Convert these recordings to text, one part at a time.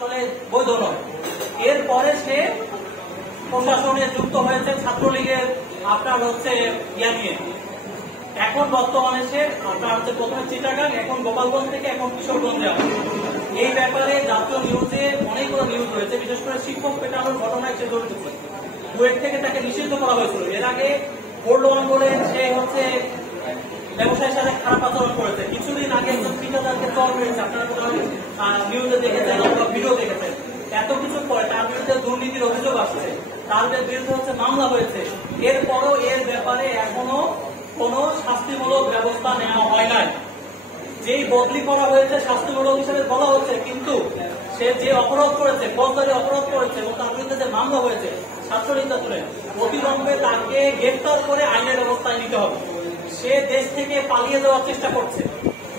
আসলে বৈধ নয়। এরপরে সে প্রশাসনে যুক্ত হয়েছে ছাত্রলীগের আপনার হচ্ছে ইয়া নিয়ে। এখন বর্তমানে সে আপনার হচ্ছে প্রথমে চিটাগাং, এখন গোপালগঞ্জ থেকে এখন কিশোরগঞ্জে আছে। এই ব্যাপারে জাতীয় নিউজে অনেকগুলো নিউজ রয়েছে, বিশেষ করে শিক্ষক পেটানোর ঘটনায় সে জড়িত। কুয়েট থেকে তাকে নিষিদ্ধ করা হয়েছিল। এর আগে গোল্ডওয়ান বলে সে হচ্ছে ব্যবসায়ীর সাথে খারাপ আচরণ করেছে। কিছুদিন আগে একজন পিতাদারকে চল হয়েছে, আপনারা নিউজে দেখেছেন অথবা ভিডিও দেখেছেন। এত কিছু পরে তার বিরুদ্ধে দুর্নীতির অভিযোগ আসছে, তার বিরুদ্ধে হচ্ছে মামলা হয়েছে। এরপরও এর ব্যাপারে এখনো কোনো শাস্তিমূলক ব্যবস্থা নেওয়া হয় নাই। যেই বদলি করা হয়েছে শাস্তিমূলক হিসেবে বলা হচ্ছে, কিন্তু সে যে অপরাধ করেছে, ফৌজদারি অপরাধ করেছে এবং তার বিরুদ্ধে যে মামলা হয়েছে ছাত্র নির্যাতনে, অবিলম্বে তাকে গ্রেফতার করে আইনের ব্যবস্থায় নিতে হবে। সে দেশ থেকে পালিয়ে যাওয়ার চেষ্টা করছে,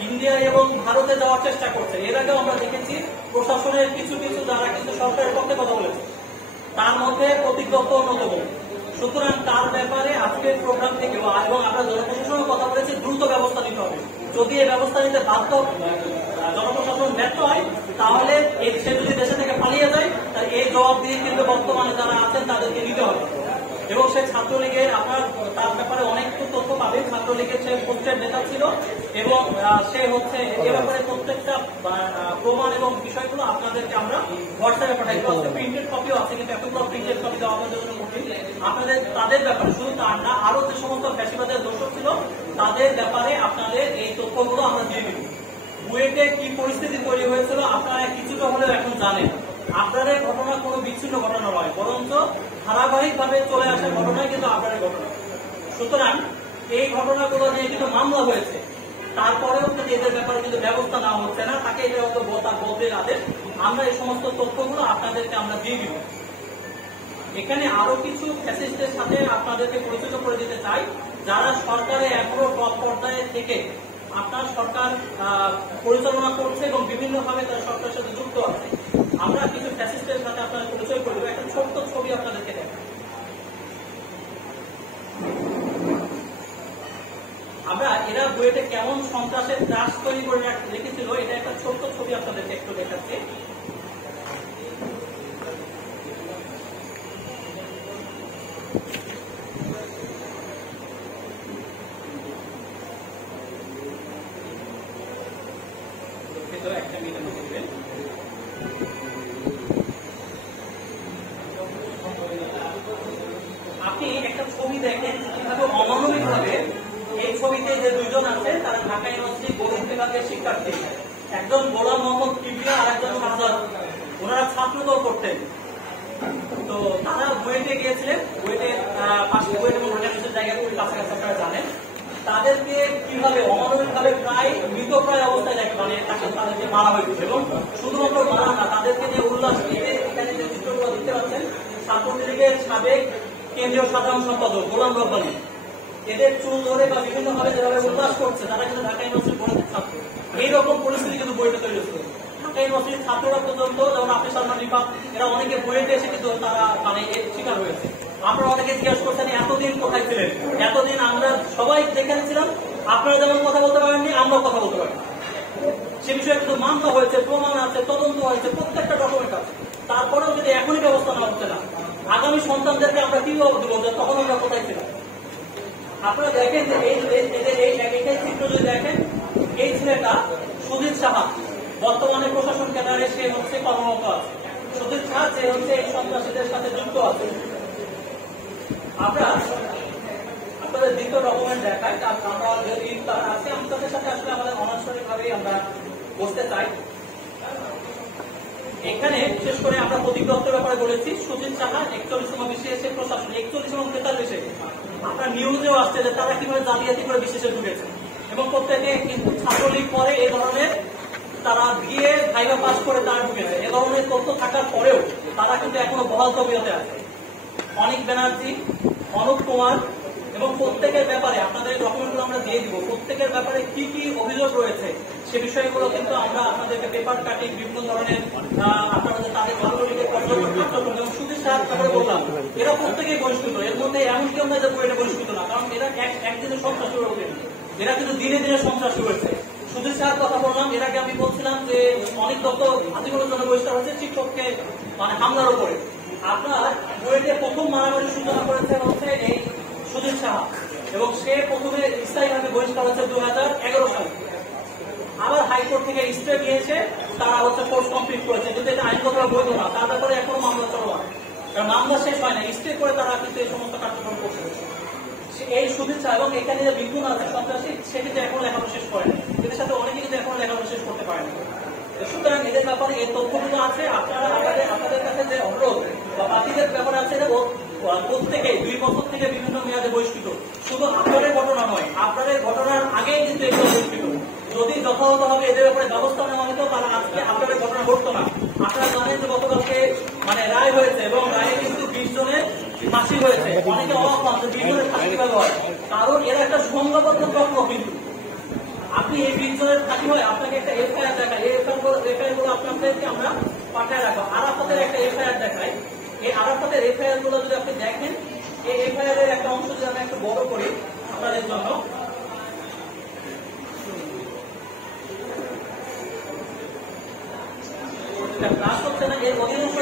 ইন্ডিয়া এবং ভারতে যাওয়ার চেষ্টা করছে। এর আগেও আমরা দেখেছি প্রশাসনের কিছু কিছু যারা কিন্তু সরকারের পক্ষে কথা বলেছে, তার মধ্যে প্রতিজ্ঞত অন্যতম। সুতরাং তার ব্যাপারে আজকের প্রোগ্রাম থেকে এবং আমরা জনপ্রশাসনের কথা বলেছি, দ্রুত ব্যবস্থা নিতে হবে। যদি এই ব্যবস্থা নিতে বাধ্য জনপ্রশাসন ব্যর্থ হয়, তাহলে সে যদি দেশে থেকে পালিয়ে যায়, তাহলে এই জবাবদিহি কিন্তু বর্তমানে যারা আছেন তাদেরকে নিতে হবে। এবং সে ছাত্রলীগের আপনার তার ব্যাপারে অনেক তথ্য পাবেন। ছাত্রলীগের সে পোস্টের নেতা ছিল এবং সে হচ্ছে এ ব্যাপারে প্রত্যেকটা প্রমাণ এবং বিষয়গুলো আপনাদেরকে আমরা হোয়াটসঅ্যাপে পাঠাই। প্রিন্টেড কপিও আছে, কিন্তু এতগুলো প্রিন্টেড কপি দেওয়া আমাদের জন্য কঠিন। আপনাদের তাদের ব্যাপারে, শুধু তার না, আরো যে সমস্ত ফ্যাসিবাদের দোষক ছিল তাদের ব্যাপারে আপনাদের এই তথ্যগুলো আমরা দিয়ে দিব। বুয়েটে কি পরিস্থিতি তৈরি হয়েছিল আপনারা কিছুটা হলেও এখন জানেন। আপনাদের ঘটনা কোনো বিচ্ছিন্ন ঘটনা নয়, বরঞ্চ ধারাবাহিকভাবে চলে আসা ঘটনাই কিন্তু আপনাদের ঘটনা। সুতরাং এই ঘটনাগুলো নিয়ে কিন্তু মামলা হয়েছে, তারপরেও কিন্তু এদের ব্যাপারে কিন্তু ব্যবস্থা নেওয়া হচ্ছে না। তাকে এটা হয়তো বদলের আদেশ। আমরা এই সমস্ত তথ্যগুলো আপনাদেরকে আমরা দিয়ে দিব। এখানে আরো কিছু ফ্যাসিস্টের সাথে আপনাদেরকে পরিচিত করে দিতে চাই, যারা সরকারে এখনো টপ পর্যায়ে থেকে আপনার সরকার পরিচালনা করছে এবং বিভিন্নভাবে তারা সরকারের সাথে যুক্ত আছে। আমরা কিছু ফ্যাসিস্টের সাথে আপনার পরিচয় করবো। একটা ছোট্ট ছবি আপনাদেরকে দেখ। আমরা এরা বুয়েটে কেমন সন্ত্রাসের ত্রাস তৈরি করে রেখেছিল, এটা একটা ছোট্ট ছবি আপনাদেরকে একটু দেখাচ্ছি। একটা মিনিট দেখবেন। আপনি একটা ছবি দেখেন কিভাবে অমানবিক ভাবে এই ছবিতে যে দুইজন আছে তারা ঢাকা ইউনিভার্সিটি গণিত বিভাগের শিক্ষার্থী, একজন গোলাম মোহাম্মদ কিবরিয়া আর একজন শাহজাদ। ওনারা ছাত্রদল করতেন। তো তারা বুয়েটে গিয়েছিলেন, বুয়েটে পাশে বুয়েট এবং ঢাকা ইউনিভার্সিটির জায়গা খুবই কাছাকাছি আপনারা জানেন। তাদেরকে কিভাবে অমানবিক ভাবে প্রায় মৃতপ্রায় অবস্থায় দেখে, মানে তাদেরকে মারা হয়েছে। এবং শুধুমাত্র মারা না, তাদেরকে যে উল্লাস দিতে এখানে যে চিত্রগুলো দিতে পারছেন, ছাত্রলীগের সাবেক কেন্দ্রীয় সাধারণ সম্পাদক গোলাম রব্বানী, এদের চুল ধরে বা বিভিন্ন ভাবে যেভাবে উল্লাস করছে, তারা কিন্তু ঢাকা ইউনিভার্সিটির বড় ছাত্র। এইরকম পরিস্থিতি কিন্তু বইতে তৈরি হচ্ছে। ঢাকা ইউনিভার্সিটির ছাত্ররা পর্যন্ত, যেমন আপনি সালমান রিফাত, এরা অনেকে বইতে এসে কিন্তু তারা মানে এর শিকার হয়েছে। আপনারা অনেকে জিজ্ঞাসা করছেন এতদিন কোথায় ছিলেন। এতদিন আমরা সবাই যেখানে ছিলাম, আপনারা যেমন কথা বলতে পারেননি, আমরাও কথা বলতে পারি। সে বিষয়ে কিন্তু মামলা হয়েছে, প্রমাণ আছে, তদন্ত হয়েছে, প্রত্যেকটা ডকুমেন্ট আছে। তারপরেও যদি এখনই ব্যবস্থা নেওয়া হচ্ছে না, আগামী সন্তানদেরকে আমরা কি দেবো যে তখন আমরা কোথায় ছিলাম। আপনারা দেখেন যে এই চিত্র যদি দেখেন, এই ছেলেটা সুজিত সাহা, বর্তমানে প্রশাসন ক্যাডারে সে হচ্ছে কর্মরত আছে। সুজিত সাহা যে হচ্ছে এই সন্ত্রাসীদের সাথে যুক্ত আছে। আমরা আপনাদের দ্বিতীয় ডকুমেন্ট দেখাই। আমরা যদি তারা আছে, আমি তাদের সাথে আসলে আমাদের অনানুষ্ঠানিক ভাবেই আমরা বসতে চাই। এখানে বিশেষ করে আমরা প্রতিজ্ঞার ব্যাপারে বলেছি। সুজিত সাহা 41তম বিশেষে প্রশাসন, 41 এবং 43-এ আপনার নিউজেও আসছে যে তারা কিভাবে জালিয়াতি করে বিশেষে ঢুকেছে এবং প্রত্যেকে কিন্তু ছাত্রলীগ পরে এ ধরনের তারা বিয়ে ভাইভা পাস করে তারা ঢুকেছে। এ ধরনের তথ্য থাকার পরেও তারা কিন্তু এখনো বহাল তবিয়তে আছে। অনিক ব্যানার্জি, অনুপ কুমার এবং প্রত্যেকের ব্যাপারে আপনাদের ডকুমেন্টগুলো আমরা দিয়ে দিব। প্রত্যেকের ব্যাপারে কি কি অভিযোগ রয়েছে সে বিষয়গুলো কিন্তু আমরা আপনাদেরকে পেপার কাটিং বিভিন্ন ধরনের আপনাদের তাদের ছাত্রলীগের পর্যবেক্ষণ এবং সুধীর সাহেব ব্যাপারে বললাম, এরা প্রত্যেকেই বহিষ্কৃত। এর মধ্যে এমন কেউ নয় যে বইটা বহিষ্কৃত না, কারণ এরা একদিনে সন্ত্রাসী হয়ে ওঠেনি, এরা কিন্তু দিনে দিনে সন্ত্রাসী হয়েছে। সুধীর সাহার কথা বললাম, এর আগে আমি বলছিলাম যে অনেক দত্ত আদিগুলোর জন্য বহিষ্কার হচ্ছে শিক্ষককে মানে হামলার উপরে। আপনার বুয়েটে প্রথম মারামারির সূচনা করেছেন হচ্ছে এই সুধীর সাহা, এবং সে প্রথমে স্থায়ীভাবে বহিষ্কার হচ্ছে 2011 সালে। আবার হাইকোর্ট থেকে স্টে নিয়েছে, তারা হচ্ছে কোর্স কমপ্লিট করেছে, কিন্তু এটা আইনগত বৈধ না, তার ব্যাপারে এখনো মামলা চলমান, কারণ মামলা শেষ হয় না, স্টে করে তারা কিন্তু এই সমস্ত কার্যক্রম করছে। এই শুভেচ্ছা এবং এখানে যে বিপুল আছে সন্ত্রাসী, সে কিন্তু এখন লেখাপড়া শেষ করে না, এদের সাথে অনেকে কিন্তু এখন লেখাপড়া শেষ করতে পারে না। সুতরাং এদের ব্যাপারে এই তথ্যগুলো আছে, আপনারা আপনাদের কাছে যে অনুরোধ বা বাতিলের ব্যাপারে আছে, এটা প্রত্যেকে 2 বছর থেকে বিভিন্ন মেয়াদে বহিষ্কৃত। শুধু আপনাদের ঘটনা নয়, আপনাদের ঘটনার আগেই কিন্তু এগুলো বহিষ্কৃত। যদি যথাযথভাবে এদের ব্যাপারে ব্যবস্থা নেওয়া হতো, তাহলে আজকে আপনাদের ঘটনা ঘটতো না। আপনারা জানেন যে গতকালকে মানে রায় হয়েছে, এবং রায়ে কিন্তু 20 জনের ফাঁসি হয়েছে। অনেকে অবাক হন যে 20 জনের ফাঁসি কিভাবে হয়, কারণ এরা একটা সংঘবদ্ধ চক্র। কিন্তু আপনি এই 20 জনের ফাঁসি হয়, আপনাকে একটা এফআইআর দেখায়, এই এফআইআর গুলো আপনাদেরকে আমরা পাঠায় রাখবো। আরাফাতের একটা এফআইআর দেখায়, এই আরাফাতের এফআইআর গুলো যদি আপনি দেখেন, এই এফআইআর এর একটা অংশ যদি আমি একটু বড় করি আপনাদের জন্য, ক্লাস হচ্ছে না, এর অধিকাংশ